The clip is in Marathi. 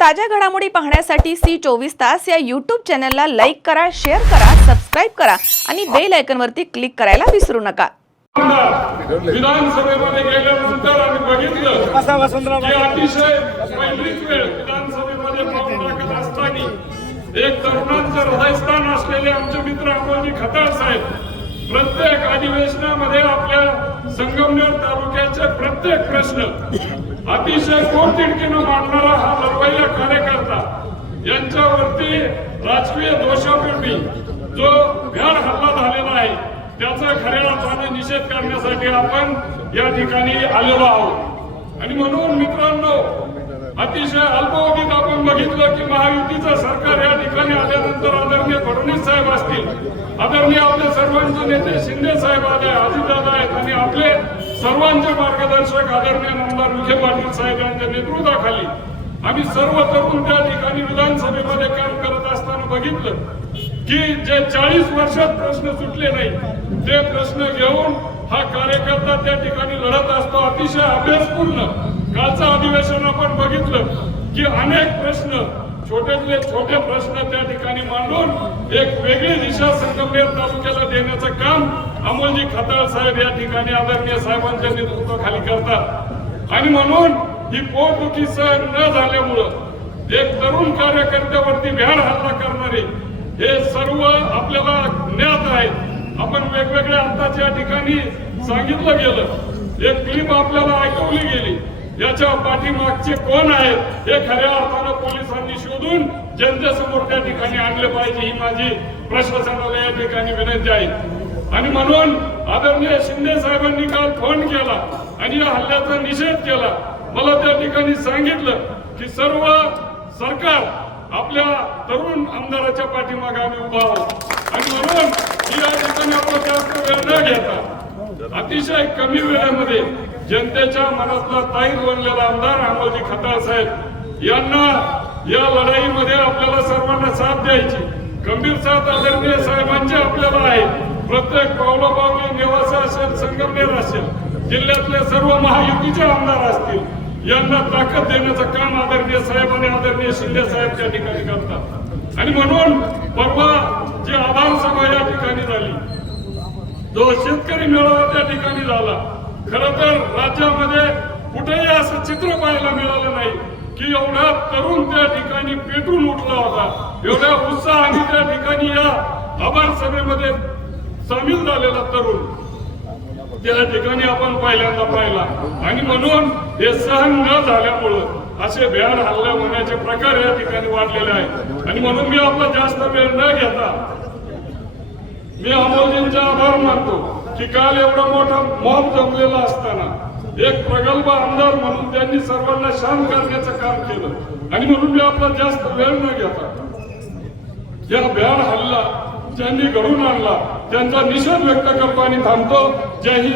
ताज्या घडामोडी पाहण्यासाठी सी चोवीस तास या यूट्यूब चॅनलला लाईक करा शेअर करा सबस्क्राईब करा आणि बेल आयकॉनवरती क्लिक करायला विसरू नका. विधानसभेमध्ये गेल्यानंतर आम्ही बघितलं असा वसंतराव की अतिशय पहिलीच वेळ विधानसभेमध्ये पाऊल टाकत असताना एक तरुणांचं हृदयस्थान असलेले आमचे मित्र खताळ साहेब प्रत्येक अधिवेशनामध्ये आपल्या संगमनेर तालुक्याचे प्रत्येक प्रश्न अतिशय कोणतिडकीनं मांडणारा हा लढवायला कार्यकर्ता यांच्यावरती राजकीय दोषापूर्वी जो भ्याड हल्ला झालेला आहे त्याचा खऱ्या अर्थाने निषेध करण्यासाठी आपण या ठिकाणी आलेलो आहोत. आणि म्हणून मित्रांनो अतिशय अल्पवधीत आपण बघितलं की महायुतीचं सरकार या ठिकाणी आल्यानंतर आदरणीय फडणवीस साहेब असतील. आदरणीय आपले सर्वांचे नेते शिंदे साहेब आले अजितदादा आहेत आणि आपले सर्वांचे मार्गदर्शक आदरणीय आमदार विखे पाटील साहेब यांच्या नेतृत्वाखाली आम्ही सर्व तरुण त्या ठिकाणी विधानसभेमध्ये काम करत असताना बघितलं की जे चाळीस वर्षात प्रश्न सुटले नाही ते प्रश्न घेऊन हा कार्यकर्ता त्या ठिकाणी लढत असतो. अतिशय अभ्यासपूर्ण कालचं अधिवेशन आपण बघितलं. की अनेक प्रश्न छोट्यातले छोटे प्रश्न त्या ठिकाणी मांडून एक वेगळी दिशा संगमनेर तालुक्याला देण्याचं काम अमोलजी खताळ साहेब या ठिकाणी आदरणीय साहेबांच्या नेतृत्वाखाली करतात. आणि म्हणून ही पोटदुखी सहन न झाल्यामुळं एक तरुण कार्यकर्त्यावरती भ्याड हल्ला करणारे हे सर्व आपल्याला ज्ञात आहेत आपण वेगवेगळ्या अर्थाच्या ठिकाणी सांगितलं गेलं. एक क्लिप आपल्याला ऐकवली गेली. याच्या पाठीमागचे कोण आहेत हे खऱ्या अर्थानं पोलिसांनी शोधून जनतेसमोर त्या ठिकाणी आणले पाहिजे ही माझी प्रशासनाला या ठिकाणी विनंती आहे. आणि म्हणून आदरणीय शिंदे साहेबांनी काल फोन केला आणि या हल्ल्याचा निषेध केला. मला त्या ठिकाणी सांगितलं की सर्व सरकार आपल्या तरुण आमदाराच्या पाठीमागे आम्ही उभा आहोत. आणि म्हणून या ठिकाणी आपण जास्त वेळ न घेता अतिशय कमी वेळामध्ये जनतेच्या मनातला ताईर बनलेला आमदार अमोलजी खताळ साहेब यांना या लढाईमध्ये आपल्याला सर्वांना साथ द्यायची. गंभीर साथ आदरणीय साहेबांची आपल्याला आहे. प्रत्येक पावलोपावली नेवासा असेल संगमनेर असेल जिल्ह्यातले सर्व महायुतीचे आमदार असतील यांना ताकद देण्याचं काम आदरणीय साहेब आणि आदरणीय शिंदे साहेब त्या ठिकाणी करतात. आणि म्हणून परवा जी आधार सभा या ठिकाणी झाली जो शेतकरी मेळावा त्या ठिकाणी झाला खर तर राज्यामध्ये कुठेही असं चित्र पाहायला मिळालं नाही की एवढा तरुण त्या ठिकाणी पेटून उठला होता. एवढ्या उत्साहाने त्या ठिकाणी या आभार सभेमध्ये सामील झालेला तरुण त्या ठिकाणी आपण पहिल्यांदा पाहिला. आणि म्हणून हे सहन न झाल्यामुळं असे भ्याड हल्ला होण्याचे प्रकार या ठिकाणी वाढलेले आहेत. आणि म्हणून मी आपला जास्त वेळ न घेता मी अमोलजींचा आभार मानतो. की काल एवढा मोठा मॉब जमलेला असताना एक प्रगल्भ आमदार म्हणून त्यांनी सर्वांना शांत करण्याचं काम केलं. आणि म्हणून मी आपला जास्त वेळ न घेता या भ्याड हल्ला ज्यांनी घडून आणला त्यांचा निषेध व्यक्त करतो आणि थांबतो. जय हिंद.